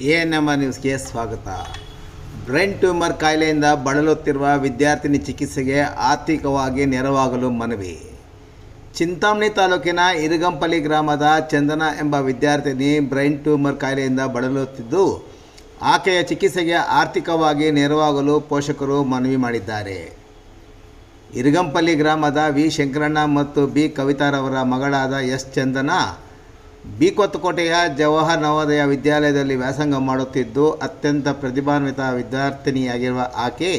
ANM ನ್ಯೂಸ್ಗೆ ಸ್ವಾಗತ. Brain tumour ಕಾಯಿಲೆಯಿಂದ ಬಳಲುತ್ತಿರುವ ವಿದ್ಯಾರ್ಥಿನಿ ಚಿಕಿತ್ಸೆಗೆ ಆರ್ಥಿಕವಾಗಿ ನೆರವಾಗಲು ಮನವಿ. ಚಿಂತಾಮಣಿ ತಾಲೂಕಿನ ಇರಗಂಪಲ್ಲಿ ಗ್ರಾಮದ ಚಂದನ ಎಂಬ ವಿದ್ಯಾರ್ಥಿನಿ ಬ್ರೈನ್ ಟ್ಯೂಮರ್ ಕಾಯಿಲೆಯಿಂದ ಬಳಲುತ್ತಿದ್ದು, ಆಕೆಯ ಚಿಕಿತ್ಸೆಗೆ ಆರ್ಥಿಕವಾಗಿ ನೆರವಾಗಲು ಪೋಷಕರು ಮನವಿ ಮಾಡಿದ್ದಾರೆ. ಇರಗಂಪಲ್ಲಿ ಗ್ರಾಮದ ವಿ ಶಂಕರಣ್ಣ ಮತ್ತು ಬಿ ಕವಿತಾರವರ ಮಗಳಾದ ಎಸ್ ಚಂದನ ಬಿಕೊತ್ತಕೋಟೆಯ ಜವಾಹರ್ ನವೋದಯ ವಿದ್ಯಾಲಯದಲ್ಲಿ ವ್ಯಾಸಂಗ ಮಾಡುತ್ತಿದ್ದು, ಅತ್ಯಂತ ಪ್ರತಿಭಾನ್ವಿತ ವಿದ್ಯಾರ್ಥಿನಿಯಾಗಿರುವ ಆಕೆ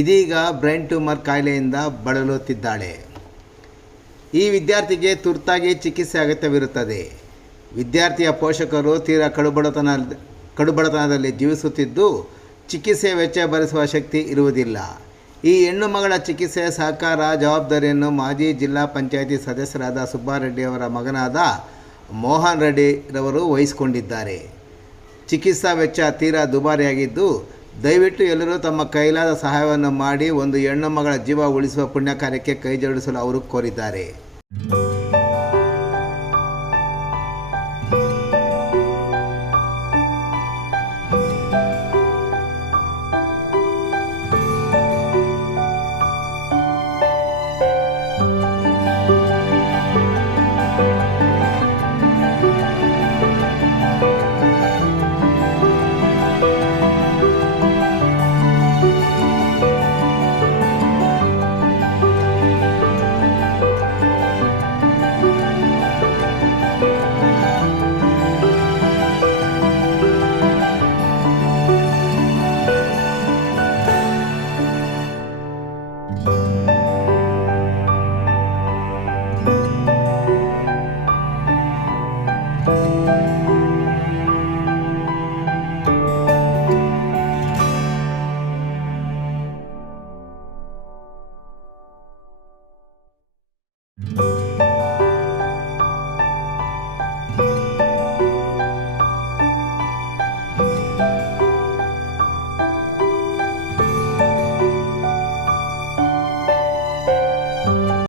ಇದೀಗ ಬ್ರೈನ್ ಟ್ಯೂಮರ್ ಕಾಯಿಲೆಯಿಂದ ಬಳಲುತ್ತಿದ್ದಾಳೆ. ಈ ವಿದ್ಯಾರ್ಥಿಗೆ ತುರ್ತಾಗಿ ಚಿಕಿತ್ಸೆ ಅಗತ್ಯವಿರುತ್ತದೆ. ವಿದ್ಯಾರ್ಥಿಯ ಪೋಷಕರು ತೀರಾ ಕಡುಬಡತನದಲ್ಲಿ ಜೀವಿಸುತ್ತಿದ್ದು, ಚಿಕಿತ್ಸೆ ವೆಚ್ಚ ಭರಿಸುವ ಶಕ್ತಿ ಇರುವುದಿಲ್ಲ. ಈ ಹೆಣ್ಣು ಮಗಳ ಚಿಕಿತ್ಸೆ ಸಹಕಾರ ಜವಾಬ್ದಾರಿಯನ್ನು ಮಾಜಿ ಜಿಲ್ಲಾ ಪಂಚಾಯಿತಿ ಸದಸ್ಯರಾದ ಸುಬ್ಬಾರೆಡ್ಡಿ ಅವರ ಮಗನಾದ ಮೋಹನ್ ರೆಡ್ಡಿ ರವರು ವಹಿಸಿಕೊಂಡಿದ್ದಾರೆ. ಚಿಕಿತ್ಸಾ ವೆಚ್ಚ ತೀರಾ ದುಬಾರಿಯಾಗಿದ್ದು, ದಯವಿಟ್ಟು ಎಲ್ಲರೂ ತಮ್ಮ ಕೈಲಾದ ಸಹಾಯವನ್ನು ಮಾಡಿ ಒಂದು ಹೆಣ್ಣು ಮಗಳ ಜೀವ ಉಳಿಸುವ ಪುಣ್ಯ ಕಾರ್ಯಕ್ಕೆ ಕೈ ಜೋಡಿಸಲು ಅವರು ಕೋರಿದ್ದಾರೆ.